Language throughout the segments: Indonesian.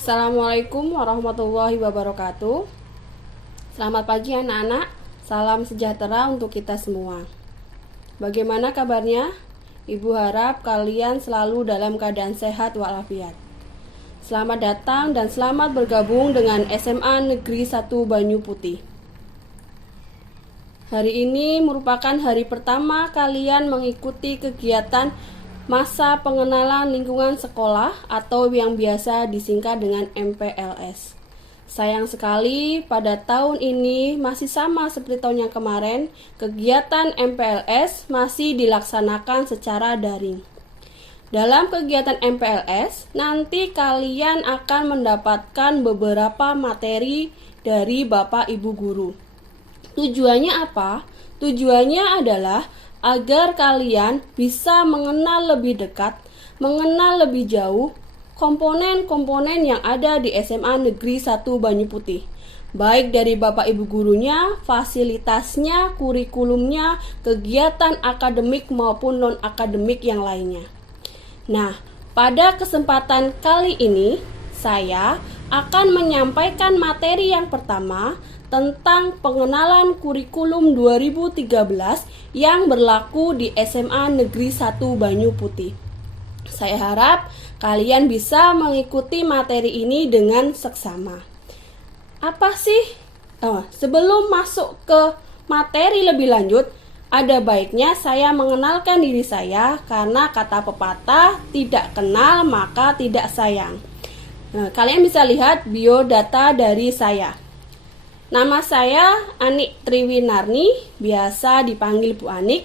Assalamualaikum warahmatullahi wabarakatuh. Selamat pagi anak-anak. Salam sejahtera untuk kita semua. Bagaimana kabarnya? Ibu harap kalian selalu dalam keadaan sehat walafiat. Selamat datang dan selamat bergabung dengan SMA Negeri 1 Banyu Putih. Hari ini merupakan hari pertama kalian mengikuti kegiatan masa pengenalan lingkungan sekolah atau yang biasa disingkat dengan MPLS. Sayang sekali pada tahun ini masih sama seperti tahun yang kemarin, kegiatan MPLS masih dilaksanakan secara daring. Dalam kegiatan MPLS, nanti kalian akan mendapatkan beberapa materi dari Bapak Ibu Guru. Tujuannya apa? Tujuannya adalah agar kalian bisa mengenal lebih dekat, mengenal lebih jauh komponen-komponen yang ada di SMA Negeri 1 Banyu Putih. Baik dari Bapak Ibu gurunya, fasilitasnya, kurikulumnya, kegiatan akademik maupun non-akademik yang lainnya. Nah, pada kesempatan kali ini, saya akan menyampaikan materi yang pertama tentang pengenalan kurikulum 2013 yang berlaku di SMA Negeri 1 Banyu Putih. Saya harap kalian bisa mengikuti materi ini dengan seksama. Apa sih? Sebelum masuk ke materi lebih lanjut, ada baiknya saya mengenalkan diri saya karena kata pepatah tidak kenal maka tidak sayang. Kalian bisa lihat biodata dari saya. Nama saya Anik Triwinarni, biasa dipanggil Bu Anik.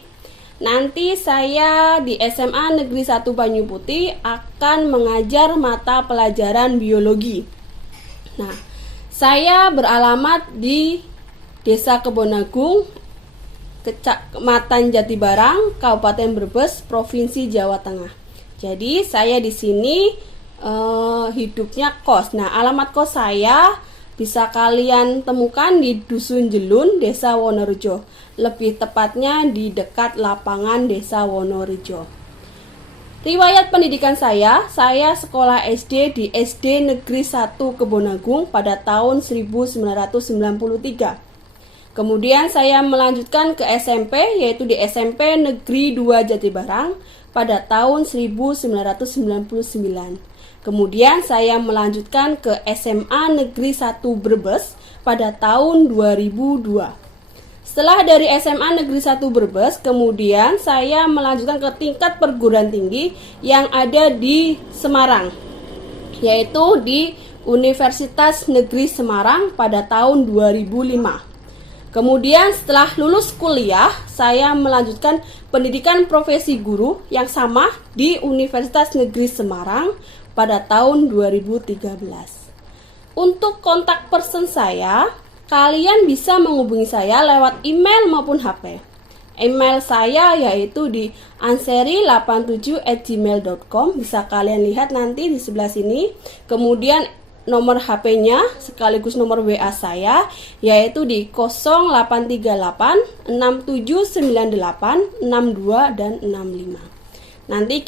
Nanti saya di SMA Negeri 1 Banyu Putih akan mengajar mata pelajaran biologi. Nah, saya beralamat di Desa Kebonagung, Kecamatan Jatibarang, Kabupaten Brebes, Provinsi Jawa Tengah. Jadi saya di sini hidupnya kos. Nah, alamat kos saya bisa kalian temukan di Dusun Jelun, Desa Wonorejo. Lebih tepatnya di dekat lapangan Desa Wonorejo. Riwayat pendidikan saya sekolah SD di SD Negeri 1 Kebonagung pada tahun 1993. Kemudian saya melanjutkan ke SMP, yaitu di SMP Negeri 2 Jatibarang pada tahun 1999. Kemudian saya melanjutkan ke SMA Negeri 1 Brebes pada tahun 2002. Setelah dari SMA Negeri 1 Brebes, kemudian saya melanjutkan ke tingkat perguruan tinggi yang ada di Semarang, yaitu di Universitas Negeri Semarang pada tahun 2005. Kemudian setelah lulus kuliah, saya melanjutkan pendidikan profesi guru yang sama di Universitas Negeri Semarang pada tahun 2013. Untuk kontak person saya, kalian bisa menghubungi saya lewat email maupun HP. Email saya yaitu di anseri87@gmail.com. Bisa kalian lihat nanti di sebelah sini. Kemudian nomor HP-nya sekaligus nomor WA saya yaitu di 0838 6798 62 dan 65. Nanti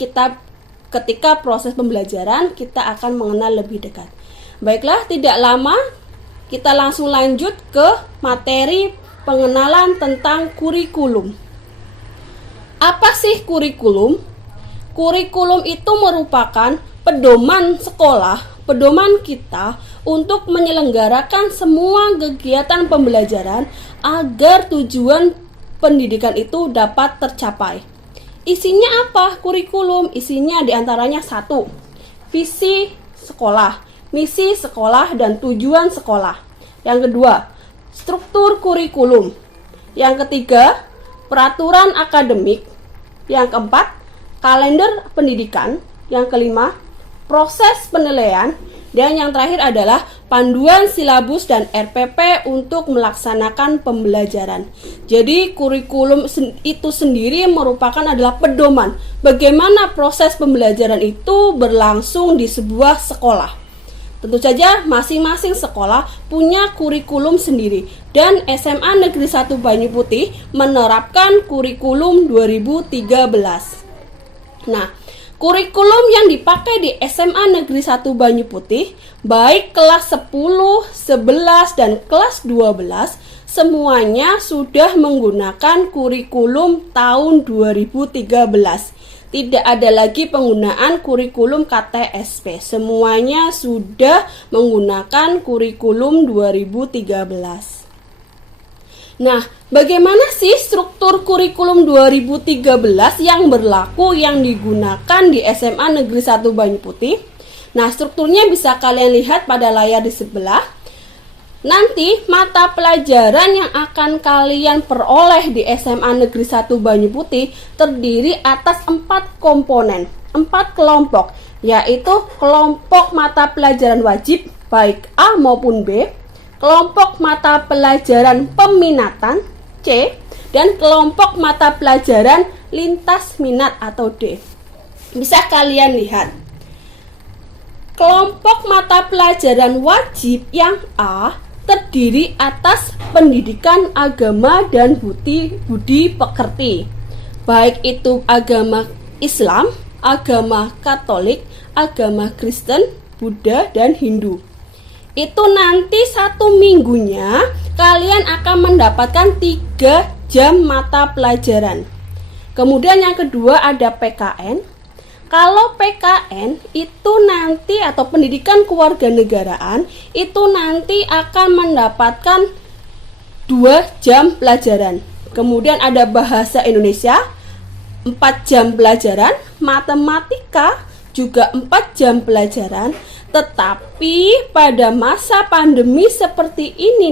ketika proses pembelajaran kita akan mengenal lebih dekat. Baiklah, tidak lama kita langsung lanjut ke materi pengenalan tentang kurikulum. Apa sih kurikulum? Kurikulum itu merupakan pedoman sekolah, pedoman kita untuk menyelenggarakan semua kegiatan pembelajaran agar tujuan pendidikan itu dapat tercapai. Isinya apa kurikulum? Isinya diantaranya 1. Visi sekolah, misi sekolah, dan tujuan sekolah. Yang kedua, struktur kurikulum. Yang ketiga, peraturan akademik. Yang keempat, kalender pendidikan. Yang kelima, proses penilaian. Dan yang terakhir adalah panduan silabus dan RPP untuk melaksanakan pembelajaran. Jadi kurikulum itu sendiri adalah pedoman bagaimana proses pembelajaran itu berlangsung di sebuah sekolah. Tentu saja masing-masing sekolah punya kurikulum sendiri dan SMA Negeri 1 Banyu Putih menerapkan kurikulum 2013. Nah, Kurikulum yang dipakai di SMA Negeri 1 Banyu Putih, baik kelas 10, 11, dan kelas 12, semuanya sudah menggunakan kurikulum tahun 2013. Tidak ada lagi penggunaan kurikulum KTSP. Semuanya sudah menggunakan kurikulum 2013. Nah, bagaimana sih struktur kurikulum 2013 yang berlaku yang digunakan di SMA Negeri 1 Banyu Putih? Nah, strukturnya bisa kalian lihat pada layar di sebelah. Nanti mata pelajaran yang akan kalian peroleh di SMA Negeri 1 Banyu Putih terdiri atas 4 komponen, 4 kelompok, yaitu kelompok mata pelajaran wajib baik A maupun B, kelompok mata pelajaran peminatan C, dan kelompok mata pelajaran lintas minat atau D. Bisa kalian lihat. Kelompok mata pelajaran wajib yang A terdiri atas pendidikan agama dan budi pekerti, baik itu agama Islam, agama Katolik, agama Kristen, Buddha, dan Hindu. Itu nanti 1 minggunya kalian akan mendapatkan 3 jam mata pelajaran. Kemudian yang kedua ada PKN. Kalau PKN itu nanti atau pendidikan kewarganegaraan itu nanti akan mendapatkan 2 jam pelajaran. Kemudian ada bahasa Indonesia 4 jam pelajaran, matematika juga 4 jam pelajaran. Tetapi pada masa pandemi seperti ini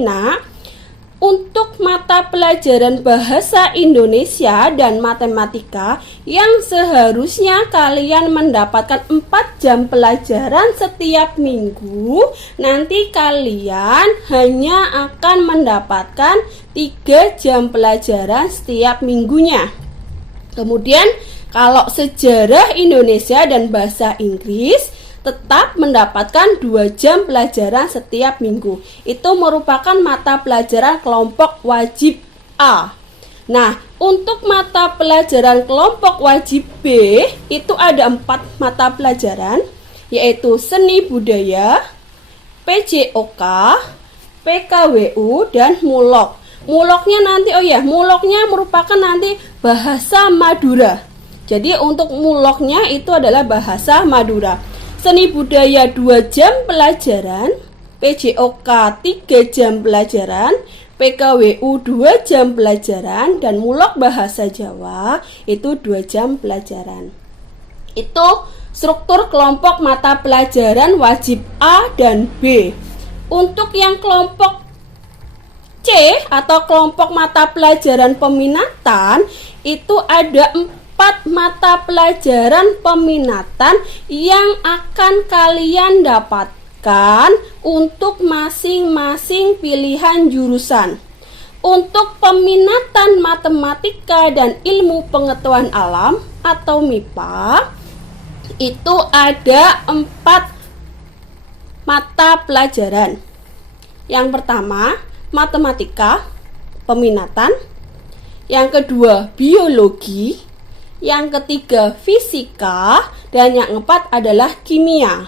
untuk mata pelajaran bahasa Indonesia dan matematika yang seharusnya kalian mendapatkan 4 jam pelajaran setiap minggu, nanti kalian hanya akan mendapatkan 3 jam pelajaran setiap minggunya. Kemudian kalau sejarah Indonesia dan bahasa Inggris tetap mendapatkan 2 jam pelajaran setiap minggu. Itu merupakan mata pelajaran kelompok wajib A. Nah, untuk mata pelajaran kelompok wajib B itu ada 4 mata pelajaran, yaitu seni budaya, PJOK, PKWU, dan mulok. Muloknya merupakan nanti bahasa Madura. Jadi untuk muloknya itu adalah bahasa Madura. Seni budaya 2 jam pelajaran, PJOK 3 jam pelajaran, PKWU 2 jam pelajaran, dan mulok bahasa Jawa itu 2 jam pelajaran. Itu struktur kelompok mata pelajaran wajib A dan B. Untuk yang kelompok C atau kelompok mata pelajaran peminatan itu ada 4 mata pelajaran peminatan yang akan kalian dapatkan untuk masing-masing pilihan jurusan. Untuk peminatan matematika dan ilmu pengetahuan alam atau MIPA itu ada 4 mata pelajaran. Yang pertama, matematika peminatan. Yang kedua, biologi. Yang ketiga, fisika. Dan yang keempat adalah kimia.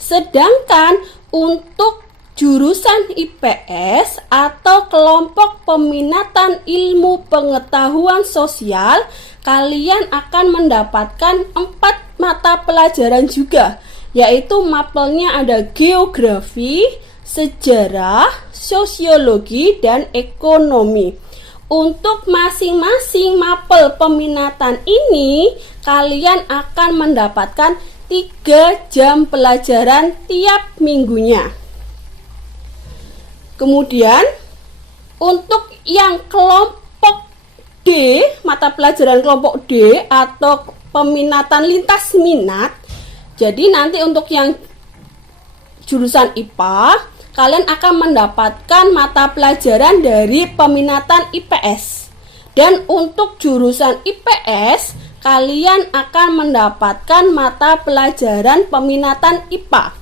Sedangkan untuk jurusan IPS atau kelompok peminatan ilmu pengetahuan sosial, kalian akan mendapatkan 4 mata pelajaran juga, yaitu mapelnya ada geografi, sejarah, sosiologi, dan ekonomi. Untuk masing-masing mapel peminatan ini, kalian akan mendapatkan 3 jam pelajaran tiap minggunya. Kemudian, untuk yang kelompok D, mata pelajaran kelompok D atau peminatan lintas minat, jadi nanti untuk yang jurusan IPA, kalian akan mendapatkan mata pelajaran dari peminatan IPS. Dan untuk jurusan IPS, kalian akan mendapatkan mata pelajaran peminatan IPA.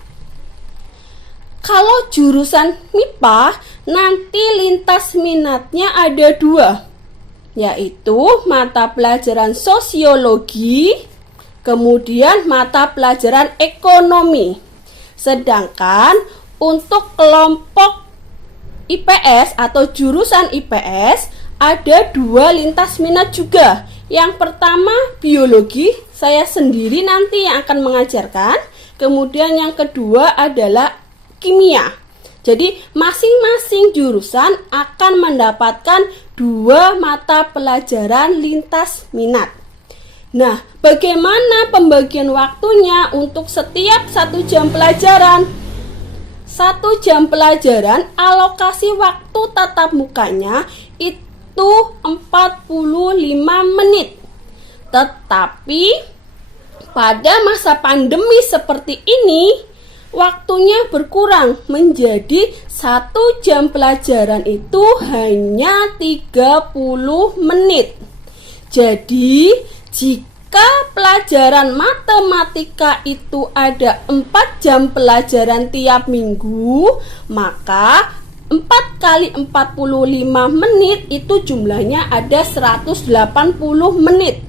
Kalau jurusan MIPA, nanti lintas minatnya ada 2, yaitu mata pelajaran sosiologi Kemudian mata pelajaran ekonomi. Sedangkan untuk kelompok IPS atau jurusan IPS ada 2 lintas minat juga. Yang pertama biologi, saya sendiri nanti yang akan mengajarkan. Kemudian yang kedua adalah kimia. Jadi masing-masing jurusan akan mendapatkan 2 mata pelajaran lintas minat. Nah, bagaimana pembagian waktunya untuk setiap 1 jam pelajaran? 1 jam pelajaran alokasi waktu tatap mukanya itu 45 menit. Tetapi pada masa pandemi seperti ini, waktunya berkurang menjadi 1 jam pelajaran itu hanya 30 menit. Jadi, jika pelajaran matematika itu ada 4 jam pelajaran tiap minggu, maka 4 kali 45 menit itu jumlahnya ada 180 menit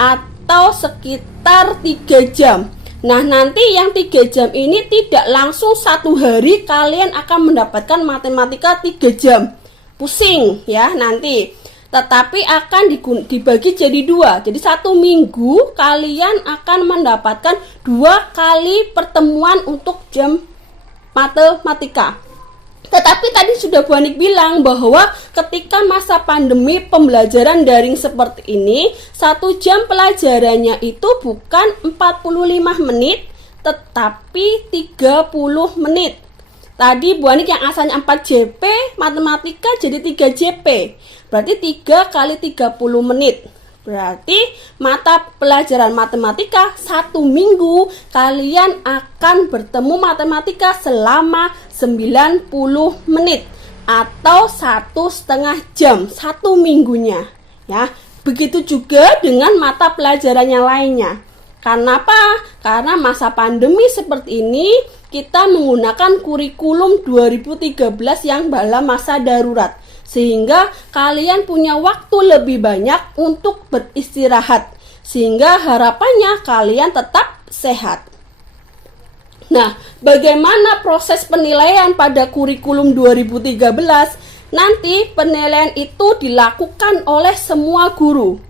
atau sekitar 3 jam. Nah, nanti yang 3 jam ini tidak langsung 1 hari kalian akan mendapatkan matematika 3 jam. Pusing ya nanti. Tetapi akan dibagi jadi 2. Jadi 1 minggu kalian akan mendapatkan 2 kali pertemuan untuk jam matematika. Tetapi tadi sudah Bu Anik bilang bahwa ketika masa pandemi pembelajaran daring seperti ini, 1 jam pelajarannya itu bukan 45 menit, tetapi 30 menit. Tadi Bu Anik yang asalnya 4 JP, matematika jadi 3 JP. Berarti 3 kali 30 menit. Berarti mata pelajaran matematika 1 minggu kalian akan bertemu matematika selama 90 menit atau 1,5 jam 1 minggunya ya. Begitu juga dengan mata pelajaran yang lainnya. Karena apa? Karena masa pandemi seperti ini kita menggunakan kurikulum 2013 yang dalam masa darurat. Sehingga kalian punya waktu lebih banyak untuk beristirahat. Sehingga harapannya kalian tetap sehat. Nah, bagaimana proses penilaian pada kurikulum 2013? Nanti penilaian itu dilakukan oleh semua guru.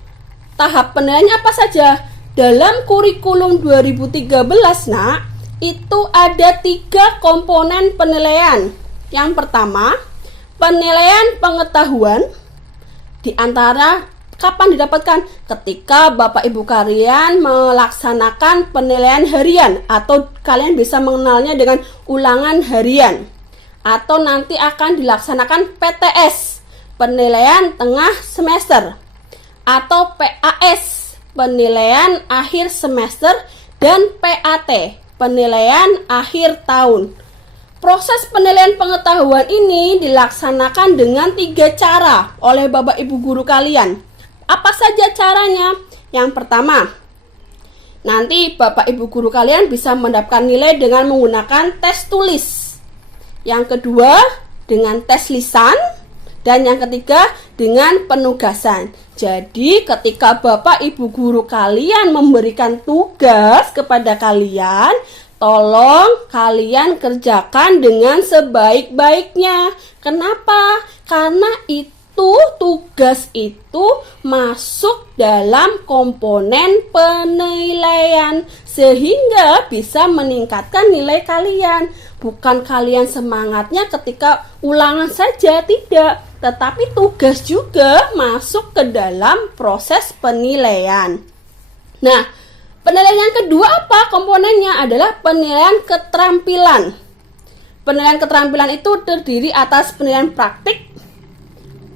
Tahap penilaiannya apa saja? Dalam kurikulum 2013, Nak, itu ada 3 komponen penilaian. Yang pertama, penilaian pengetahuan. Di antara kapan didapatkan? Ketika Bapak Ibu kalian melaksanakan penilaian harian, atau kalian bisa mengenalnya dengan ulangan harian, atau nanti akan dilaksanakan PTS, penilaian tengah semester, atau PAS, penilaian akhir semester, dan PAT, penilaian akhir tahun. Proses penilaian pengetahuan ini dilaksanakan dengan 3 cara oleh Bapak Ibu guru kalian. Apa saja caranya? Yang pertama, nanti Bapak Ibu guru kalian bisa mendapatkan nilai dengan menggunakan tes tulis. Yang kedua, dengan tes lisan. Dan yang ketiga, dengan penugasan. Jadi ketika Bapak Ibu guru kalian memberikan tugas kepada kalian, tolong kalian kerjakan dengan sebaik-baiknya. Kenapa? Karena tugas itu masuk dalam komponen penilaian sehingga bisa meningkatkan nilai kalian. Bukan kalian semangatnya ketika ulangan saja, tidak, tetapi tugas juga masuk ke dalam proses penilaian. Nah, penilaian yang kedua apa komponennya? Adalah penilaian keterampilan. Penilaian keterampilan itu terdiri atas penilaian praktik,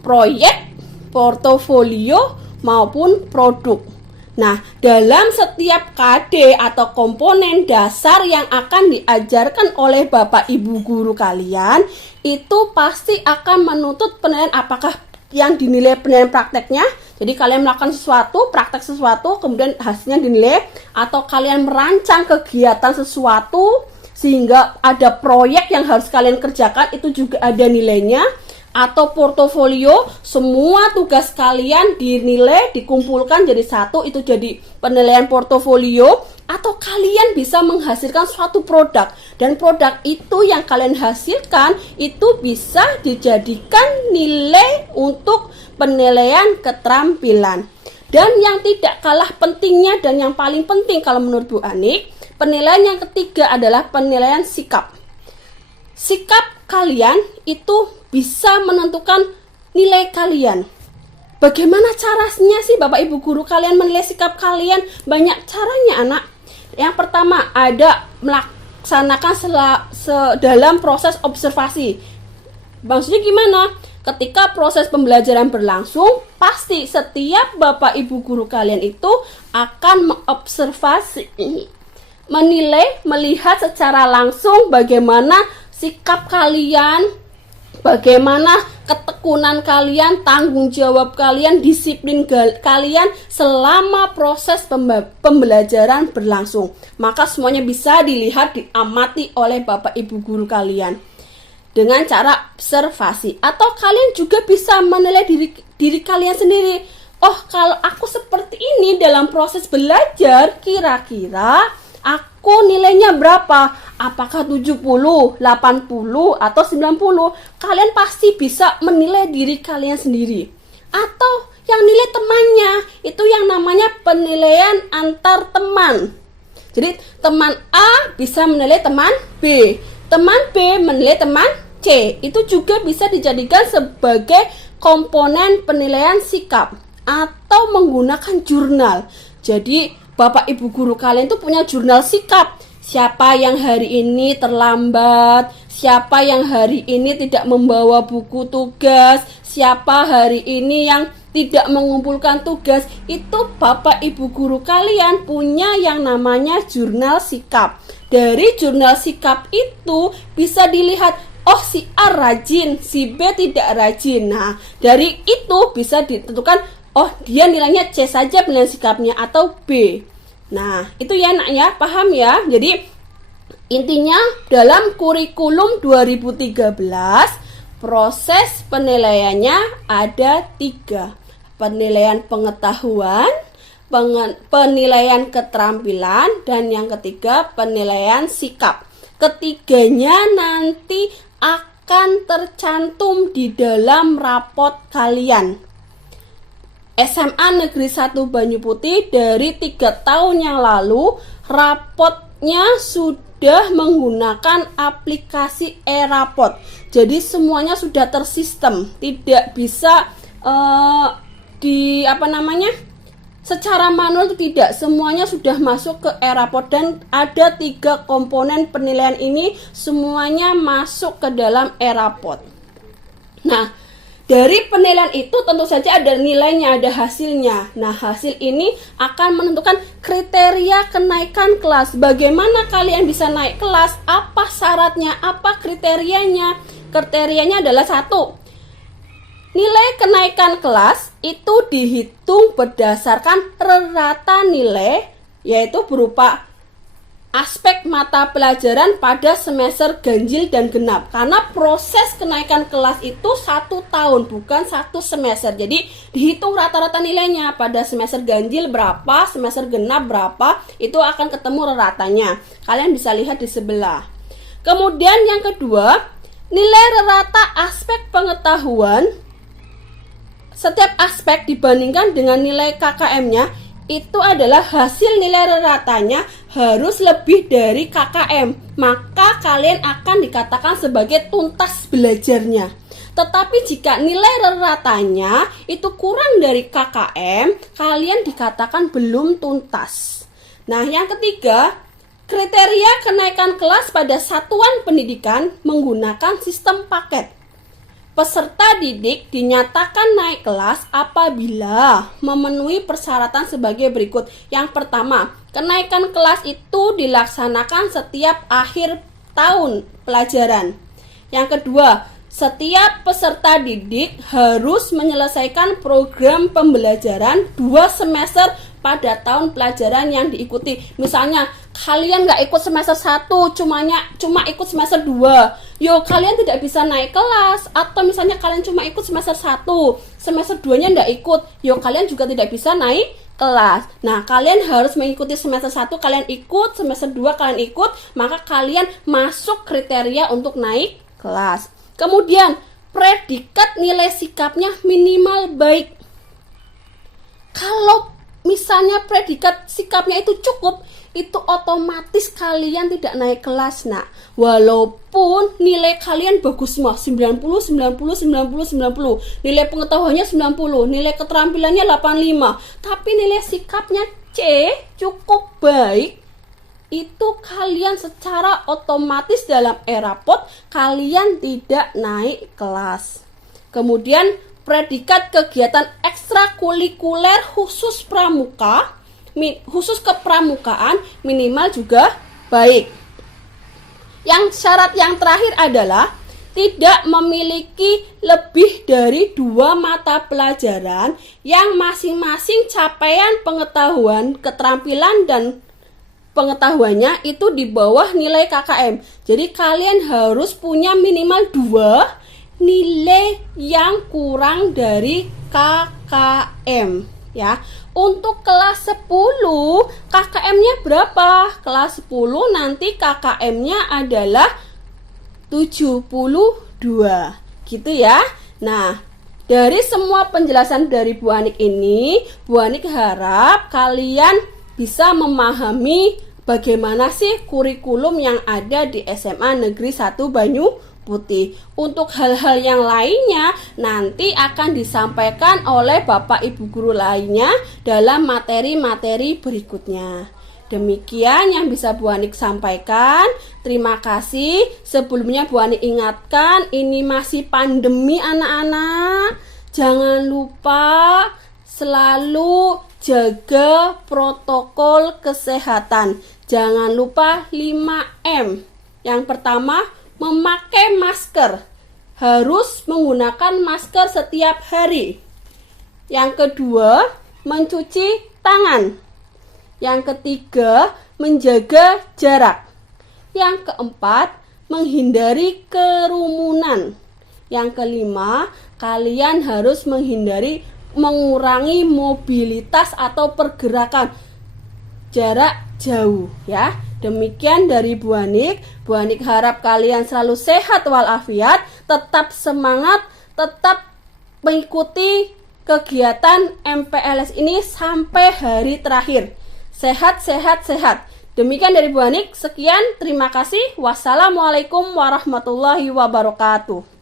proyek, portofolio, maupun produk. Nah, dalam setiap KD atau komponen dasar yang akan diajarkan oleh Bapak Ibu guru kalian, itu pasti akan menuntut penilaian apakah yang dinilai penilaian prakteknya. Jadi kalian melakukan sesuatu, praktek sesuatu, kemudian hasilnya dinilai, atau kalian merancang kegiatan sesuatu sehingga ada proyek yang harus kalian kerjakan, itu juga ada nilainya. atau portofolio, semua tugas kalian dinilai, dikumpulkan jadi satu, itu jadi penilaian portofolio. Atau kalian bisa menghasilkan suatu produk, dan produk itu yang kalian hasilkan itu bisa dijadikan nilai untuk penilaian keterampilan. Dan yang tidak kalah pentingnya dan yang paling penting kalau menurut Bu Anik, penilaian yang ketiga adalah penilaian sikap. Sikap kalian itu bisa menentukan nilai kalian. Bagaimana caranya sih Bapak Ibu guru kalian menilai sikap kalian? Banyak caranya anak. Yang pertama ada melaksanakan dalam proses observasi. Maksudnya gimana? Ketika proses pembelajaran berlangsung, pasti setiap Bapak Ibu guru kalian itu akan mengobservasi, menilai, melihat secara langsung bagaimana sikap kalian, bagaimana ketekunan kalian, tanggung jawab kalian, disiplin kalian selama proses pembelajaran berlangsung. Maka semuanya bisa dilihat, diamati oleh Bapak Ibu guru kalian dengan cara observasi. Atau kalian juga bisa menilai diri kalian sendiri. Oh, kalau aku seperti ini dalam proses belajar, kira-kira aku nilainya berapa? Apakah 70, 80, atau 90? Kalian pasti bisa menilai diri kalian sendiri. Atau yang nilai temannya, itu yang namanya penilaian antar teman. Jadi teman A bisa menilai teman B, teman B menilai teman C. Itu juga bisa dijadikan sebagai komponen penilaian sikap. Atau menggunakan jurnal. Jadi Bapak Ibu guru kalian tuh punya jurnal sikap. Siapa yang hari ini terlambat, siapa yang hari ini tidak membawa buku tugas, siapa hari ini yang tidak mengumpulkan tugas. Itu Bapak Ibu guru kalian punya yang namanya jurnal sikap. Dari jurnal sikap itu bisa dilihat, oh si A rajin, si B tidak rajin. Nah, dari itu bisa ditentukan, oh dia nilainya C saja penilaian sikapnya atau B. Nah, itu ya nak ya, paham ya. Jadi intinya dalam kurikulum 2013 proses penilaiannya ada 3. Penilaian pengetahuan, penilaian keterampilan, dan yang ketiga penilaian sikap. Ketiganya nanti akan tercantum di dalam rapot kalian. SMA Negeri 1 Banyu Putih dari 3 tahun yang lalu, rapotnya sudah menggunakan aplikasi e-rapot. Jadi semuanya sudah tersistem, tidak bisa secara manual itu tidak, semuanya sudah masuk ke e-rapot. Dan ada 3 komponen penilaian ini semuanya masuk ke dalam e-rapot. Nah, dari penilaian itu tentu saja ada nilainya, ada hasilnya. Nah, hasil ini akan menentukan kriteria kenaikan kelas. Bagaimana kalian bisa naik kelas? Apa syaratnya? Apa kriterianya? Kriterianya adalah 1. Nilai kenaikan kelas itu dihitung berdasarkan rata nilai, yaitu berupa aspek mata pelajaran pada semester ganjil dan genap. Karena proses kenaikan kelas itu 1 tahun, bukan 1 semester. Jadi dihitung rata-rata nilainya. Pada semester ganjil berapa, semester genap berapa, itu akan ketemu ratanya. Kalian bisa lihat di sebelah. Kemudian yang kedua, nilai rata aspek pengetahuan. Setiap aspek dibandingkan dengan nilai KKM-nya itu adalah hasil nilai ratanya harus lebih dari KKM. Maka kalian akan dikatakan sebagai tuntas belajarnya. Tetapi jika nilai ratanya itu kurang dari KKM, kalian dikatakan belum tuntas. Nah, yang ketiga, kriteria kenaikan kelas pada satuan pendidikan menggunakan sistem paket. Peserta didik dinyatakan naik kelas apabila memenuhi persyaratan sebagai berikut. Yang pertama, kenaikan kelas itu dilaksanakan setiap akhir tahun pelajaran. Yang kedua, setiap peserta didik harus menyelesaikan program pembelajaran 2 semester pada tahun pelajaran yang diikuti. Misalnya kalian nggak ikut semester 1, cuma ikut semester 2, kalian tidak bisa naik kelas. Atau misalnya kalian cuma ikut semester 1, semester 2 nya nggak ikut, kalian juga tidak bisa naik kelas. Nah, kalian harus mengikuti semester 1 kalian ikut, semester 2 kalian ikut, maka kalian masuk kriteria untuk naik kelas. Kemudian predikat nilai sikapnya minimal baik. Kalau misalnya predikat sikapnya itu cukup, itu otomatis kalian tidak naik kelas. Nah, walaupun nilai kalian bagus semua, 90, 90, 90, 90, nilai pengetahuannya 90, nilai keterampilannya 85, tapi nilai sikapnya C, cukup baik, itu kalian secara otomatis dalam rapot kalian tidak naik kelas. Kemudian predikat kegiatan ekstrakurikuler khusus pramuka, khusus kepramukaan minimal juga baik. Yang syarat yang terakhir adalah tidak memiliki lebih dari 2 mata pelajaran yang masing-masing capaian pengetahuan, keterampilan dan pengetahuannya itu di bawah nilai KKM. Jadi kalian harus punya minimal 2 nilai yang kurang dari KKM ya. Untuk kelas 10 KKM-nya berapa? Kelas 10 nanti KKM-nya adalah 72 gitu ya. Nah, dari semua penjelasan dari Bu Anik ini, Bu Anik harap kalian bisa memahami bagaimana sih kurikulum yang ada di SMA Negeri 1 Banyu Putih. Untuk hal-hal yang lainnya nanti akan disampaikan oleh Bapak Ibu guru lainnya dalam materi-materi berikutnya. Demikian yang bisa Bu Anik sampaikan. Terima kasih. Sebelumnya Bu Anik ingatkan, ini masih pandemi anak-anak. Jangan lupa selalu jaga protokol kesehatan. Jangan lupa 5M. Yang pertama, memakai masker. Harus menggunakan masker setiap hari. Yang kedua, mencuci tangan. Yang ketiga, menjaga jarak. Yang keempat, menghindari kerumunan. Yang kelima, kalian harus mengurangi mobilitas atau pergerakan jarak jauh ya. Demikian dari Bu Anik. Bu Anik harap kalian selalu sehat walafiat, tetap semangat, tetap mengikuti kegiatan MPLS ini sampai hari terakhir. Sehat, sehat, sehat. Demikian dari Bu Anik. Sekian, terima kasih. Wassalamualaikum warahmatullahi wabarakatuh.